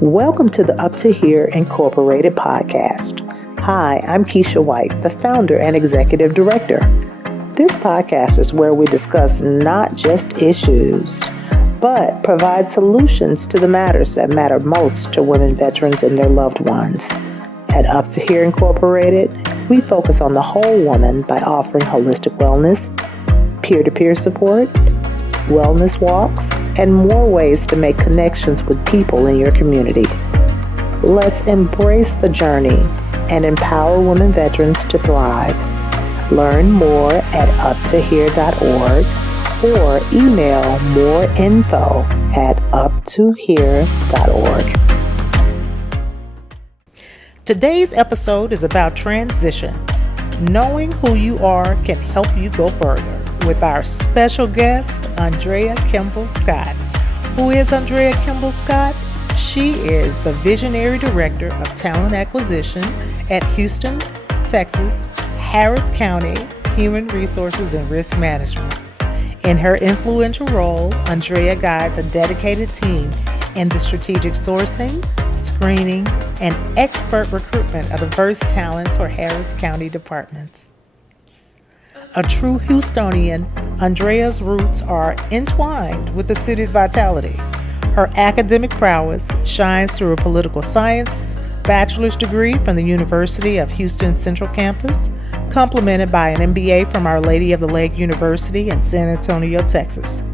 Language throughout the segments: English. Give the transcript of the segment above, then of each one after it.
Welcome to the Up to Here Incorporated podcast. Hi, I'm Keisha White, the founder and executive director. This podcast is where we discuss not just issues, but provide solutions to the matters that matter most to women veterans and their loved ones. At Up to Here Incorporated, we focus on the whole woman by offering holistic wellness, peer-to-peer support, wellness walks, and more ways to make connections with people in your community. Let's embrace the journey and empower women veterans to thrive. Learn more at uptohere.org or email more info at uptohere.org. Today's episode is about transitions. Knowing who you are can help you go further. With our special guest, Andrea Kimble Scott. Who is Andrea Kimble Scott? She is the Visionary Director of Talent Acquisition at Houston, Texas, Harris County Human Resources and Risk Management. In her influential role, Andrea guides a dedicated team in the strategic sourcing, screening, and expert recruitment of diverse talents for Harris County departments. A true Houstonian, Andrea's roots are entwined with the city's vitality. Her academic prowess shines through a political science bachelor's degree from the University of Houston Central Campus, complemented by an MBA from Our Lady of the Lake University in San Antonio, Texas.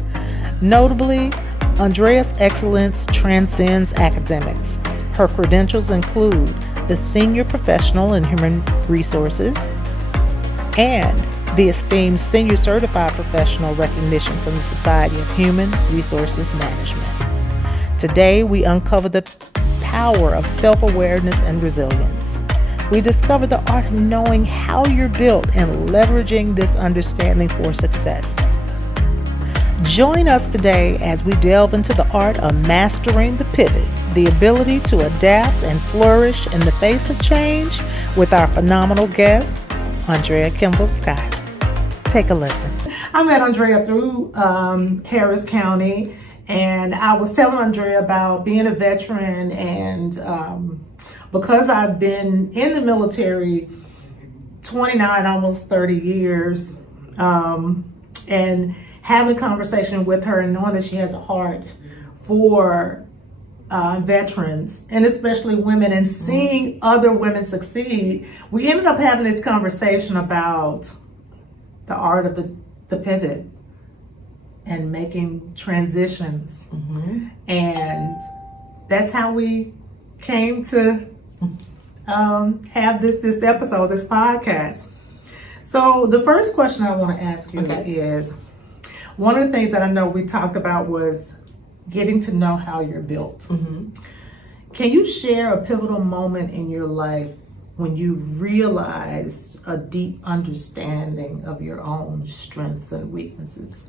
Notably, Andrea's excellence transcends academics. Her credentials include the Senior Professional in Human Resources and the esteemed Senior Certified Professional recognition from the Society of Human Resources Management. Today, we uncover the power of self-awareness and resilience. We discover the art of knowing how you're built and leveraging this understanding for success. Join us today as we delve into the art of mastering the pivot, the ability to adapt and flourish in the face of change with our phenomenal guest, Andrea Kimble Scott. Take a listen. I met Andrea through Harris County, and I was telling Andrea about being a veteran, and because I've been in the military 29, almost 30 years, and having a conversation with her and knowing that she has a heart for veterans and especially women, and seeing other women succeed, we ended up having this conversation about the art of the pivot and making transitions. And that's how we came to have this episode, this podcast. So the first question I want to ask you is, one of the things that I know we talked about was getting to know how you're built. Can you share a pivotal moment in your life when you realized a deep understanding of your own strengths and weaknesses?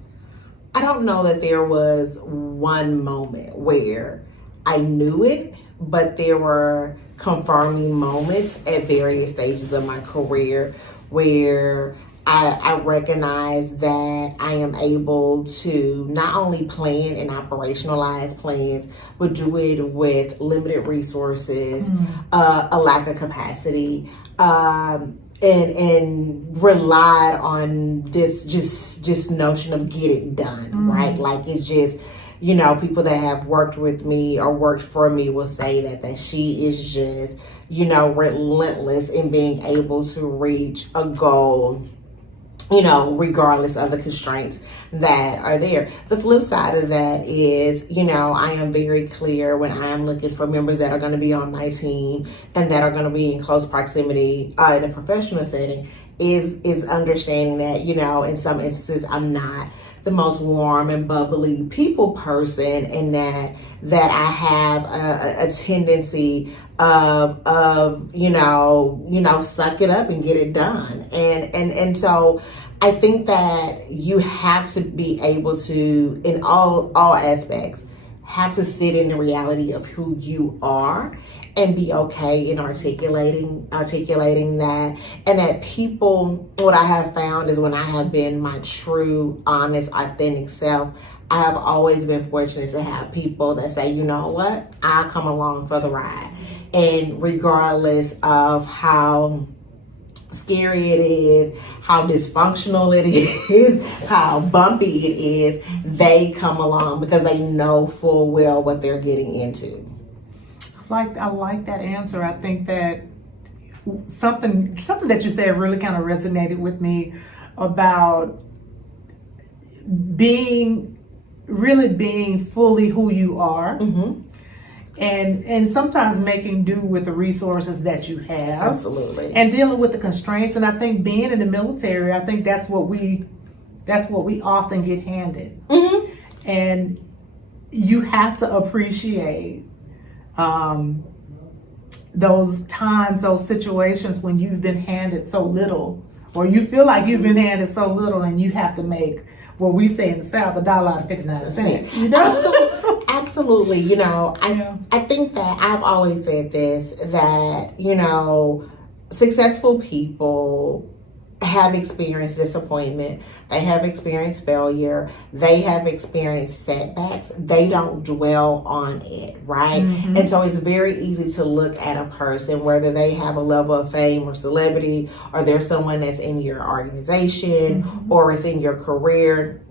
I don't know that there was one moment where I knew it, but there were confirming moments at various stages of my career where I recognize that I am able to not only plan and operationalize plans, but do it with limited resources, a lack of capacity, and relied on this just notion of get it done, right? Like it's just, people that have worked with me or worked for me will say that she is just, relentless in being able to reach a goal, regardless of the constraints that are there. The flip side of that is, I am very clear when I'm looking for members that are going to be on my team and that are going to be in close proximity in a professional setting, is understanding that, in some instances, I'm not the most warm and bubbly people person, and that I have a tendency of suck it up and get it done. And so I think that you have to be able to, in all aspects, have to sit in the reality of who you are and be okay in articulating that. And that people, what I have found is when I have been my true, honest, authentic self, I have always been fortunate to have people that say, you know what, I'll come along for the ride. And regardless of how scary it is, how dysfunctional it is, how bumpy it is, they come along because they know full well what they're getting into. I like that answer. I think that something that you said really kind of resonated with me about being fully who you are. Mm-hmm. And sometimes making do with the resources that you have. Absolutely. And dealing with the constraints. And I think being in the military, I think that's what we often get handed. Mm-hmm. And you have to appreciate those times, those situations when you've been handed so little, or you feel like you've been handed so little, and you have to make what we say in the South, $1.59. You know? Absolutely. You know, I think that I've always said this, that, you know, successful people have experienced disappointment, they have experienced failure, they have experienced setbacks. They don't dwell on it, right? Mm-hmm. And so it's very easy to look at a person, whether they have a level of fame or celebrity, or there's someone that's in your organization, mm-hmm. or within your career,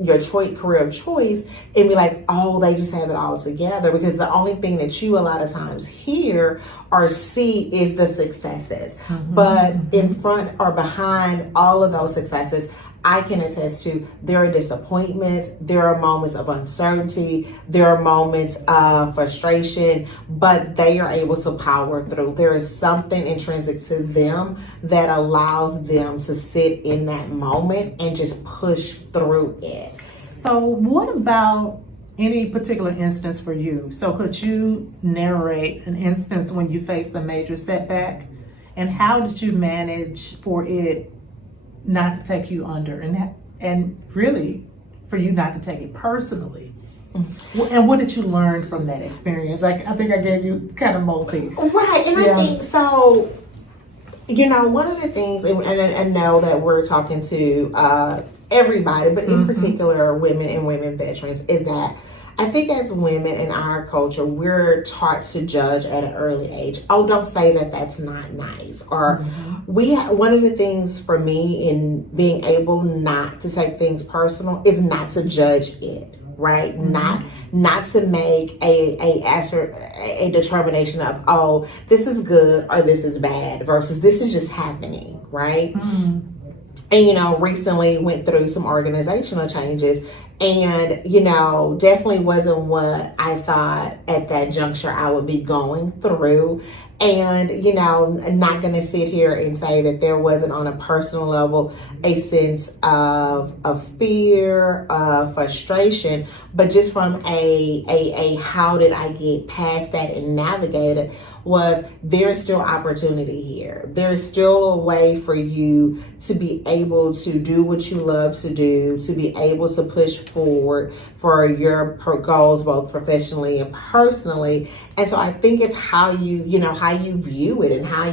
career of choice, and be like, oh, they just have it all together, because the only thing that you a lot of times hear or see is the successes. Mm-hmm. But in front or behind all of those successes, I can attest to, there are disappointments, there are moments of uncertainty, there are moments of frustration, but they are able to power through. There is something intrinsic to them that allows them to sit in that moment and just push through it. So what about any particular instance for you? So could you narrate an instance when you faced a major setback, and how did you manage for it not to take you under, and really for you not to take it personally? And what did you learn from that experience? I think I gave you kind of multi. Right, and yeah. I think so, you know, one of the things, and I know that we're talking to everybody, but in particular women and women veterans, is that I think as women in our culture, we're taught to judge at an early age. Oh, don't say that, that's not nice. Or one of the things for me in being able not to take things personal is not to judge it, right? Not to make a determination of, oh, this is good or this is bad, versus this is just happening, right? And, you know, recently went through some organizational changes, and, you know, definitely wasn't what I thought at that juncture I would be going through. And, you know, I'm not going to sit here and say that there wasn't on a personal level a sense of fear, of frustration, but just from a how did I get past that and navigate it, was there's still opportunity here. There's still a way for you to be able to do what you love to do, to be able to push forward for your goals, both professionally and personally. And so I think it's how you view it, and how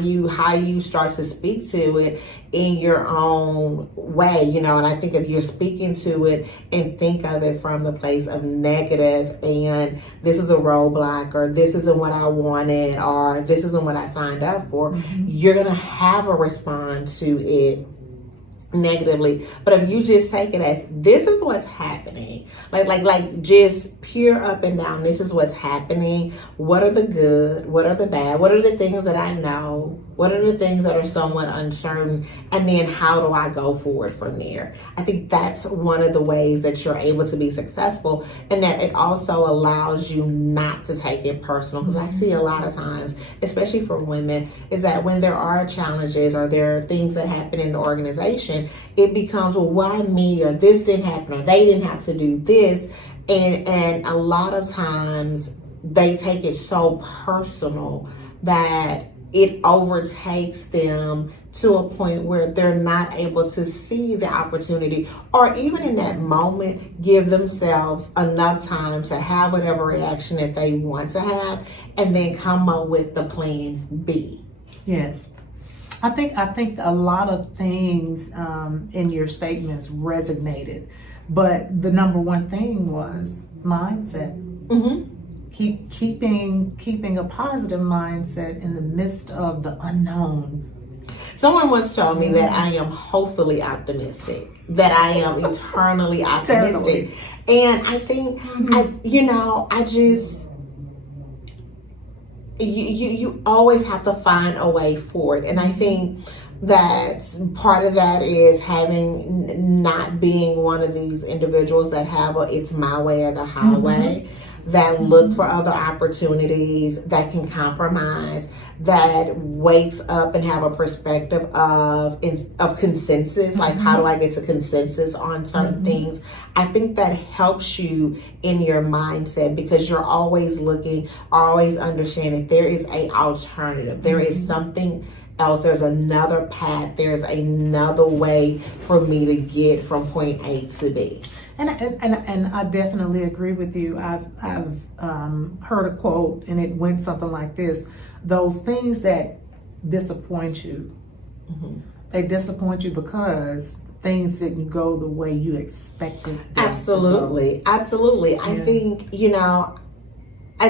you start to speak to it in your own way, you know. And I think if you're speaking to it and think of it from the place of negative, and this is a roadblock, or this isn't what I wanted, or this isn't what I signed up for, you're gonna have a response to it negatively. But if you just take it as, this is what's happening, like just pure up and down, this is what's happening. What are the good? What are the bad? What are the things that I know? What are the things that are somewhat uncertain? And then how do I go forward from there? I think that's one of the ways that you're able to be successful, and that it also allows you not to take it personal. Because I see a lot of times, especially for women, is that when there are challenges or there are things that happen in the organization, it becomes, well, why me? Or this didn't happen, or they didn't have to do this. And a lot of times they take it so personal that it overtakes them to a point where they're not able to see the opportunity, or even in that moment give themselves enough time to have whatever reaction that they want to have, and then come up with the plan B. Yes. I think a lot of things in your statements resonated, But the number one thing was mindset. Keeping a positive mindset in the midst of the unknown. Someone once told me that I am hopefully optimistic, that I am eternally optimistic. And I think, you always have to find a way forward. And I think that part of that is not being one of these individuals that have it's my way or the highway, that look for other opportunities, that can compromise, that wakes up and have a perspective of consensus, like how do I get to consensus on certain things. I think that helps you in your mindset, because you're always looking, always understanding there is an alternative, there is something else, there's another path, there's another way for me to get from point A to B. And I definitely agree with you. I've heard a quote, and it went something like this: those things that disappoint you, they disappoint you because things didn't go the way you expected. Absolutely. Yeah. I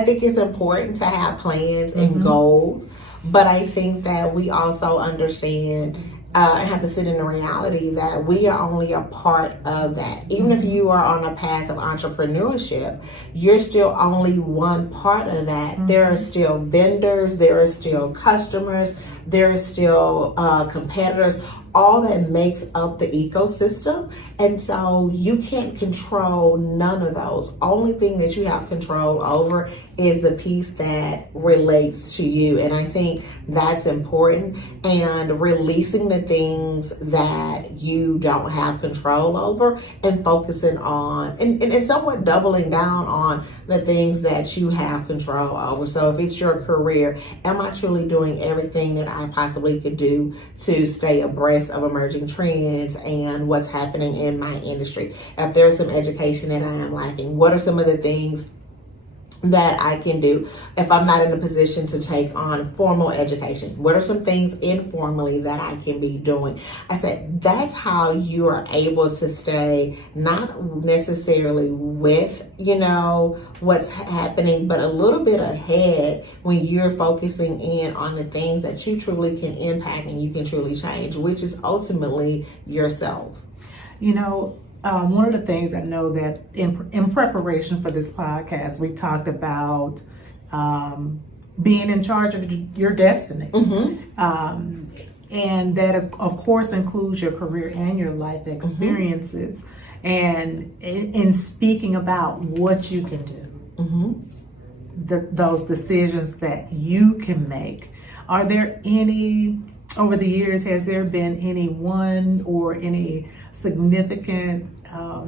think it's important to have plans and goals, but I think that we also understand and have to sit in the reality that we are only a part of that. Even if you are on a path of entrepreneurship, you're still only one part of that. There are still vendors, there are still customers, there are still competitors, all that makes up the ecosystem. And so you can't control none of those. Only thing that you have control over is the piece that relates to you. And I think that's important. And releasing the things that you don't have control over and focusing on and somewhat doubling down on the things that you have control over. So if it's your career, am I truly doing everything that I possibly could do to stay abreast of emerging trends and what's happening in my industry? If there's some education that I am lacking, what are some of the things that I can do if I'm not in a position to take on formal education? What are some things informally that I can be doing? I said that's how you are able to stay not necessarily with what's happening, but a little bit ahead when you're focusing in on the things that you truly can impact and you can truly change, which is ultimately yourself. One of the things I know that in preparation for this podcast, we talked about being in charge of your destiny. And that, of course, includes your career and your life experiences. And in speaking about what you can do, those decisions that you can make, are there any, over the years, has there been any one or any significant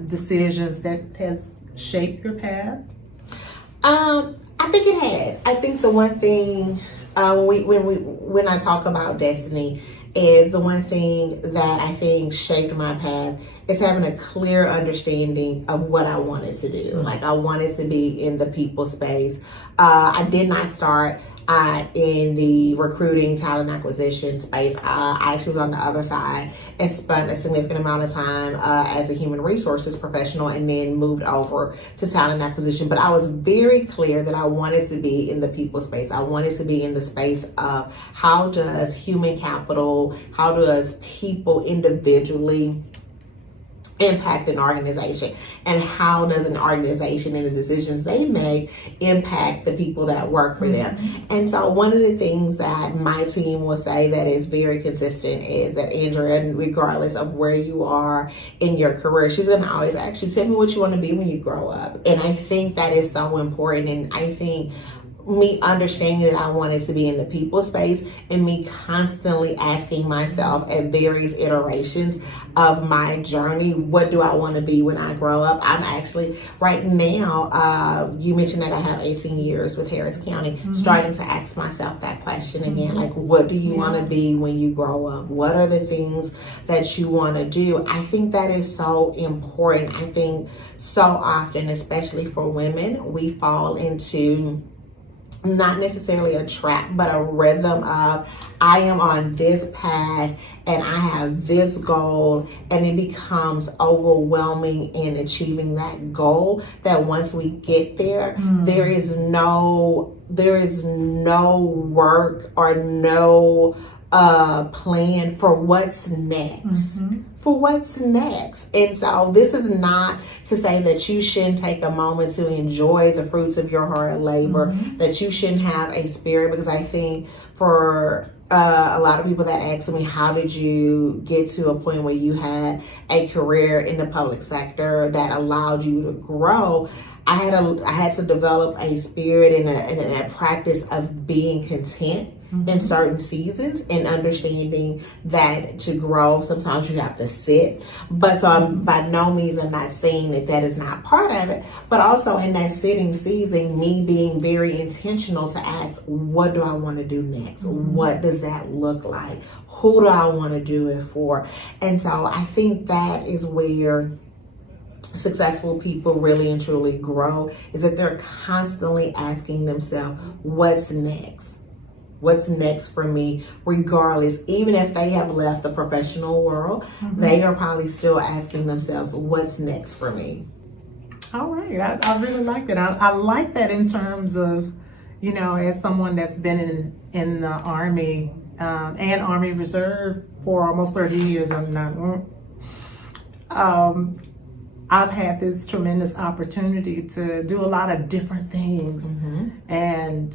decisions that has shaped your path? I think it has. I think the one thing when I talk about destiny is the one thing that I think shaped my path is having a clear understanding of what I wanted to do. Like I wanted to be in the people space. I did not start in the recruiting, talent acquisition space. I actually was on the other side and spent a significant amount of time as a human resources professional and then moved over to talent acquisition. But I was very clear that I wanted to be in the people space. I wanted to be in the space of how does human capital, how does people individually impact an organization, and how does an organization and the decisions they make impact the people that work for them. And so one of the things that my team will say that is very consistent is that Andrea, regardless of where you are in your career, she's going to always ask you, tell me what you want to be when you grow up. And I think that is so important. And I think me understanding that I wanted to be in the people space and me constantly asking myself at various iterations of my journey, what do I want to be when I grow up? I'm actually right now, you mentioned that I have 18 years with Harris County, starting to ask myself that question again, like what do you want to be when you grow up? What are the things that you want to do? I think that is so important. I think so often, especially for women, we fall into not necessarily a track, but a rhythm of I am on this path and I have this goal, and it becomes overwhelming in achieving that goal, that once we get there, there is no work or no plan for what's next. For what's next. And so this is not to say that you shouldn't take a moment to enjoy the fruits of your hard labor, that you shouldn't have a spirit, because I think for a lot of people that ask me, how did you get to a point where you had a career in the public sector that allowed you to grow? I had to develop a spirit and a practice of being content in certain seasons, and understanding that to grow, sometimes you have to sit. But so I'm by no means, I'm not saying that is not part of it, but also in that sitting season, me being very intentional to ask, what do I want to do next? What does that look like? Who do I want to do it for? And so I think that is where successful people really and truly grow, is that they're constantly asking themselves, what's next? What's next for me? Regardless, even if they have left the professional world, they are probably still asking themselves, what's next for me? All right. I really like that. I like that in terms of, you know, as someone that's been in the Army and Army Reserve for almost 30 years, I've had this tremendous opportunity to do a lot of different things. And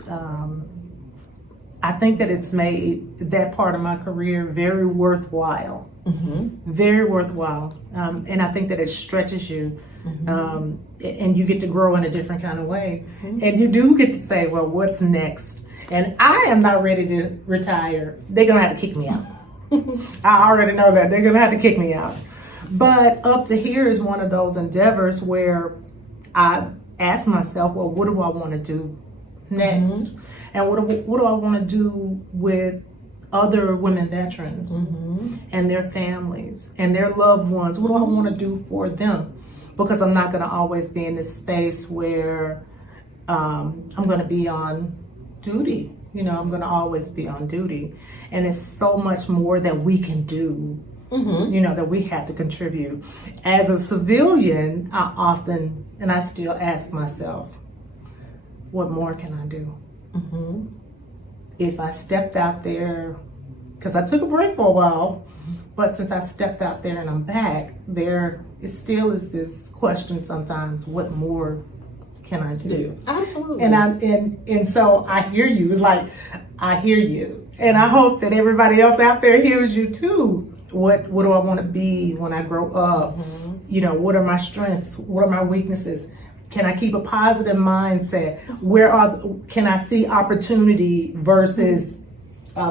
I think that it's made that part of my career very worthwhile. Very worthwhile. And I think that it stretches you. And you get to grow in a different kind of way. And you do get to say, well, what's next? And I am not ready to retire. They're going to have to kick me out. I already know that. They're going to have to kick me out. But up to here is one of those endeavors where I ask myself, well, what do I want to do next? And what do I want to do with other women veterans and their families and their loved ones? What do I want to do for them? Because I'm not going to always be in this space where I'm going to be on duty. You know, I'm going to always be on duty. And it's so much more that we can do, you know, that we have to contribute. As a civilian, I often, and I still ask myself, what more can I do? If I stepped out there, because I took a break for a while, but since I stepped out there and I'm back, there it still is this question sometimes, what more can I do? Absolutely. And so I hear you. It's like, I hear you. And I hope that everybody else out there hears you too. What do I want to be when I grow up? You know, what are my strengths? What are my weaknesses? Can I keep a positive mindset? Can I see opportunity versus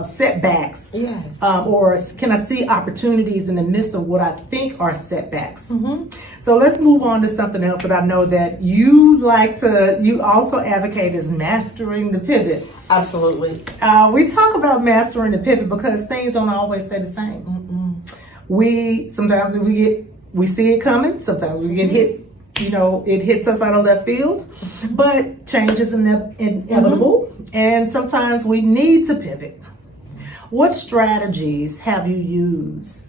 setbacks? Yes. Or can I see opportunities in the midst of what I think are setbacks? So let's move on to something else that I know that you also advocate is mastering the pivot. Absolutely. We talk about mastering the pivot because things don't always stay the same. Sometimes we see it coming, sometimes we get hit. You know, it hits us out of left field, but change is inevitable, and sometimes we need to pivot. What strategies have you used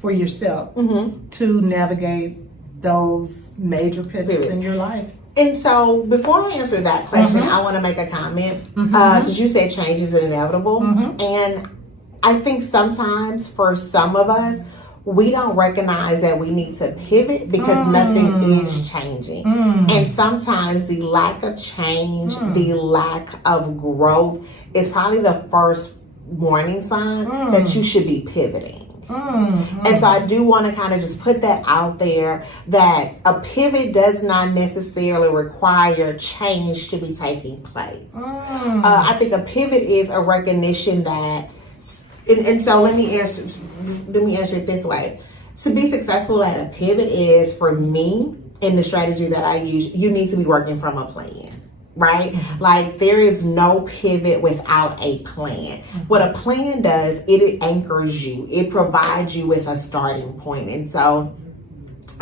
for yourself to navigate those major pivots in your life? And so before I answer that question, I want to make a comment, because you said change is inevitable. And I think sometimes for some of us, we don't recognize that we need to pivot because nothing is changing. And sometimes the lack of change, the lack of growth is probably the first warning sign that you should be pivoting. And so I do want to kind of just put that out there, that a pivot does not necessarily require change to be taking place. I think a pivot is a recognition that, and so let me answer it this way. To be successful at a pivot is, for me, in the strategy that I use, you need to be working from a plan, right? Like, there is no pivot without a plan. What a plan does, it anchors you. It provides you with a starting point. And so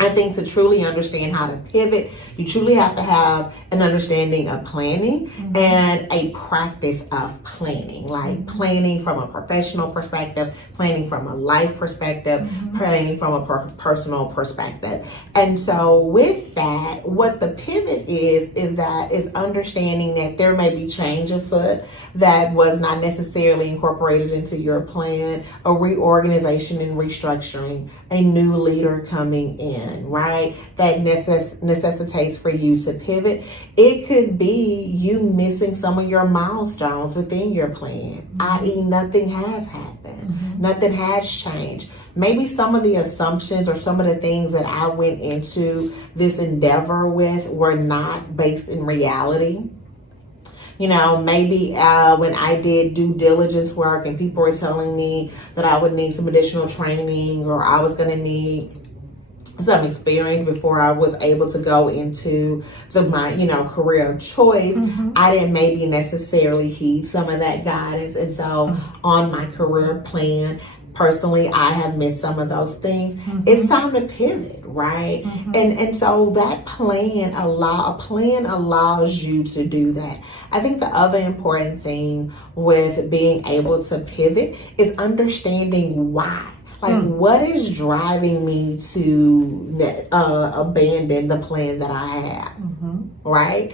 I think to truly understand how to pivot, you truly have to have an understanding of planning and a practice of planning, like planning from a professional perspective, planning from a life perspective, planning from a personal perspective. And so with that, what the pivot is understanding that there may be change afoot that was not necessarily incorporated into your plan, a reorganization and restructuring, a new leader coming in, right? That necessitates for you to pivot. It could be you missing some of your milestones within your plan, i.e. nothing has happened, nothing has changed. Maybe some of the assumptions or some of the things that I went into this endeavor with were not based in reality. You know, maybe when I did due diligence work and people were telling me that I would need some additional training or I was going to need some experience before I was able to go into my, career of choice, I didn't maybe necessarily heed some of that guidance. And so on my career plan, personally, I have missed some of those things. It's time to pivot, right? And so that plan allows you to do that. I think the other important thing with being able to pivot is understanding why. Like, what is driving me to abandon the plan that I have, right?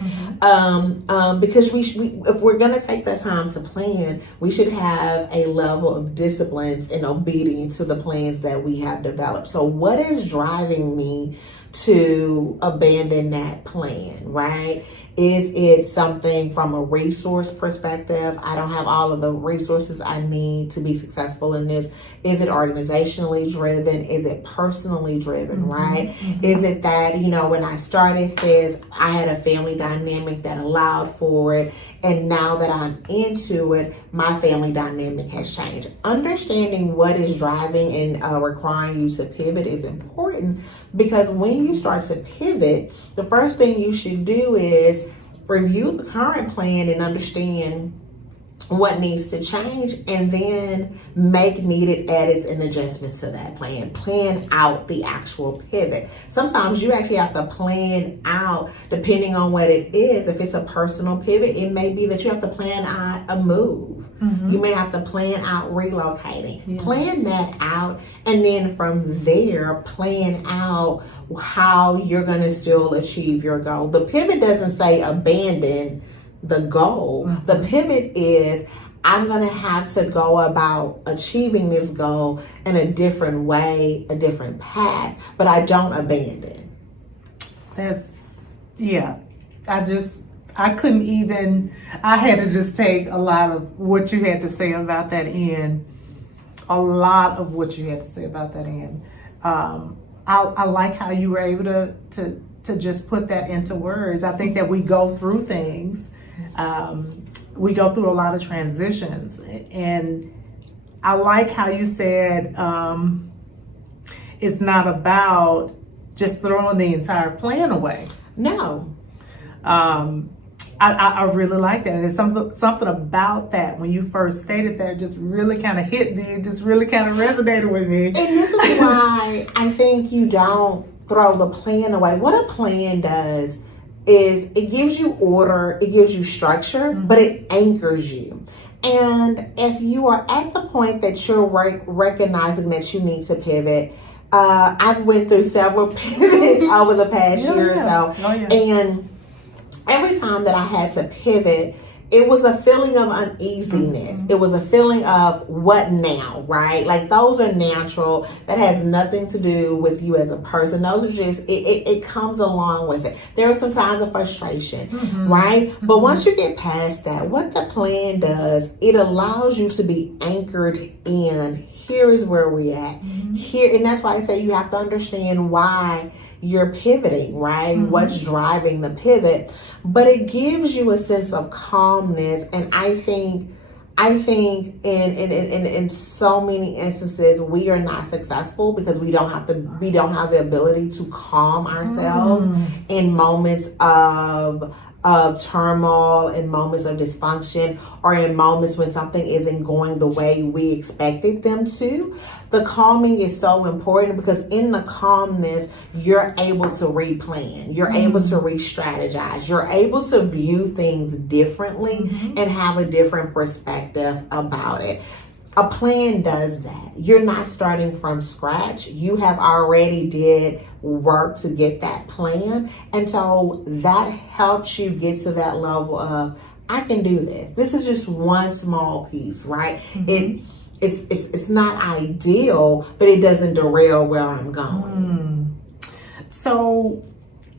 Because if we're going to take that time to plan, we should have a level of disciplines and obedience to the plans that we have developed. So what is driving me to abandon that plan, right? Is it something from a resource perspective? I don't have all of the resources I need to be successful in this. Is it organizationally driven? Is it personally driven, right? Is it that, when I started this, I had a family dynamic that allowed for it. And now that I'm into it, my family dynamic has changed. Understanding what is driving and requiring you to pivot is important, because when you start to pivot, the first thing you should do is review the current plan and understand what needs to change, and then make needed edits and adjustments to that plan. Plan out the actual pivot. Sometimes you actually have to plan out, depending on what it is. If it's a personal pivot, it may be that you have to plan out a move. You may have to plan out relocating. Plan that out, and then from there, plan out how you're going to still achieve your goal. The pivot doesn't say abandon the goal. The pivot is, I'm going to have to go about achieving this goal in a different way, a different path, but I don't abandon. I had to just take a lot of what you had to say about that in. I like how you were able to just put that into words. I think that we go through things. We go through a lot of transitions, and I like how you said it's not about just throwing the entire plan away. No. I really like that. And it's something about that when you first stated that just really kind of hit me. It just really kind of resonated with me. And this is why I think you don't throw the plan away. What a plan does is it gives you order, it gives you structure, but it anchors you. And if you are at the point that you're recognizing that you need to pivot, I've went through several pivots over the past year or so. And every time that I had to pivot, it was a feeling of uneasiness. It was a feeling of what now, right? Like, those are natural. That has nothing to do with you as a person. Those are just, it comes along with it. There are some times of frustration, right? But once you get past that, what the plan does, it allows you to be anchored in, here is where we're at. Here, and that's why I say you have to understand why you're pivoting, right? What's driving the pivot. But it gives you a sense of calmness, and I think I think in so many instances we are not successful because we don't have the ability to calm ourselves in moments of turmoil, in moments of dysfunction, or in moments when something isn't going the way we expected them to. The calming is so important because in the calmness, you're able to replan, you're able to re-strategize, you're able to view things differently and have a different perspective about it. A plan does that. You're not starting from scratch. You have already did work to get that plan. And so that helps you get to that level of, I can do this. This is just one small piece, right? It's not ideal, but it doesn't derail where I'm going. So,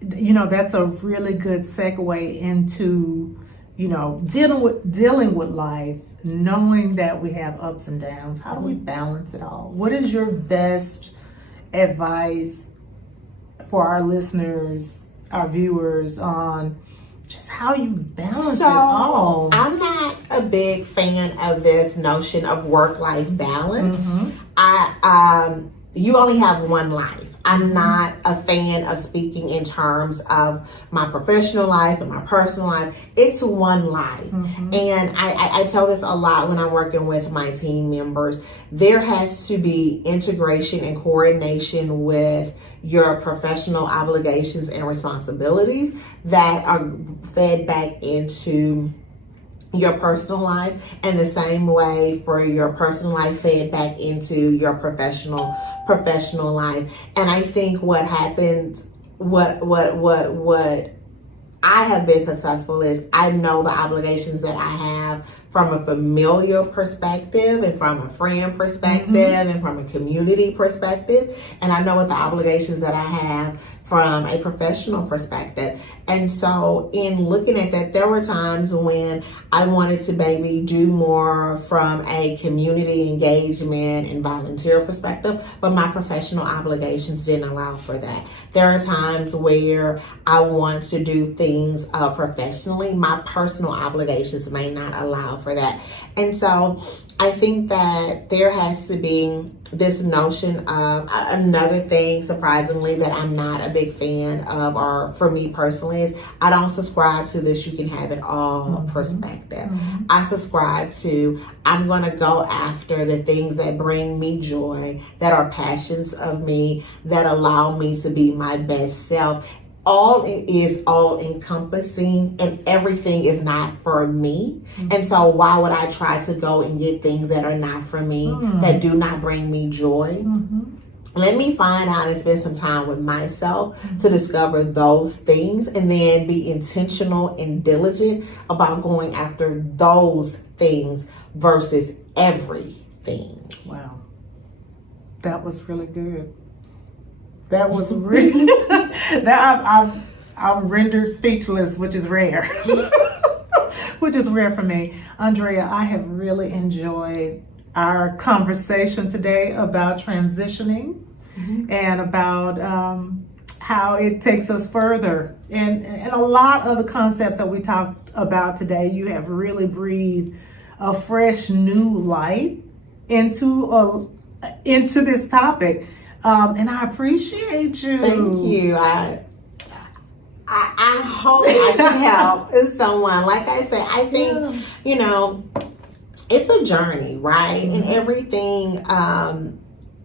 that's a really good segue into, dealing with life, knowing that we have ups and downs. How do we balance it all? What is your best advice for our listeners, our viewers, on just how you balance it all? I'm not a big fan of this notion of work-life balance. You only have one life. I'm not a fan of speaking in terms of my professional life and my personal life. It's one life. And I tell this a lot when I'm working with my team members. There has to be integration and coordination with your professional obligations and responsibilities that are fed back into your personal life, and the same way for your personal life fed back into your professional life. And I think what happens, what I have been successful is I know the obligations that I have from a familial perspective and from a friend perspective and from a community perspective. And I know what the obligations that I have from a professional perspective. And so in looking at that, there were times when I wanted to maybe do more from a community engagement and volunteer perspective, but my professional obligations didn't allow for that. There are times where I want to do things professionally. My personal obligations may not allow for that. And so I think that there has to be this notion of another thing, surprisingly, that I'm not a big fan of, or for me personally, is I don't subscribe to this you can have it all perspective. I subscribe to, I'm going to go after the things that bring me joy, that are passions of me, that allow me to be my best self. All is all encompassing, and everything is not for me. And so why would I try to go and get things that are not for me, that do not bring me joy? Let me find out and spend some time with myself to discover those things, and then be intentional and diligent about going after those things versus everything. Wow. That was really good. That was really, I'm rendered speechless, which is rare. Which is rare for me. Andrea, I have really enjoyed our conversation today about transitioning and about how it takes us further. And a lot of the concepts that we talked about today, you have really breathed a fresh new light into this topic. And I appreciate you. Thank you. I hope I can help someone. Like I said, I think, it's a journey, right? And everything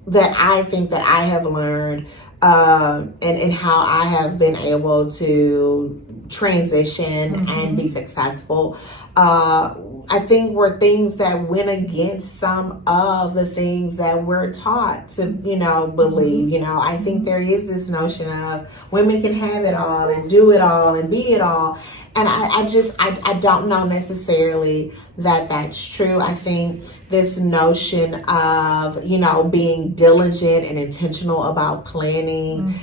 that I think that I have learned and how I have been able to transition and be successful, I think were things that went against some of the things that we're taught to, believe. I think there is this notion of women can have it all and do it all and be it all. And I don't know necessarily that that's true. I think this notion of, being diligent and intentional about planning.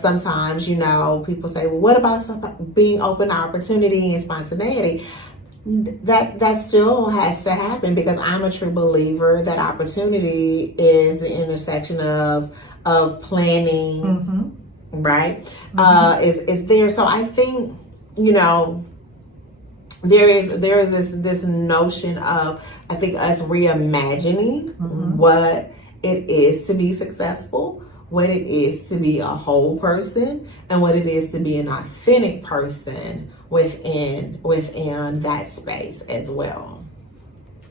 Sometimes, people say, well, what about being open to opportunity and spontaneity? That still has to happen, because I'm a true believer that opportunity is the intersection of planning, right? Is there. So I think, there is this notion of, I think, us reimagining what it is to be successful, what it is to be a whole person, and what it is to be an authentic person within that space as well.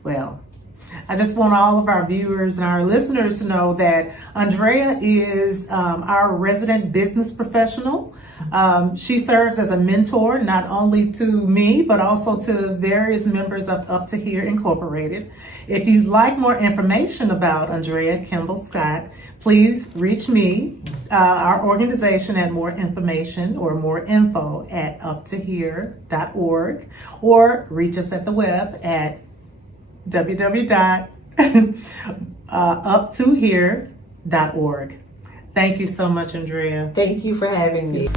Well, I just want all of our viewers and our listeners to know that Andrea is our resident business professional. She serves as a mentor, not only to me, but also to various members of Up to Here Incorporated. If you'd like more information about Andrea Kimble Scott, please reach me, our organization, at more information or more info at uptohere.org, or reach us at the web at www.uptohere.org. Thank you so much, Andrea. Thank you for having me.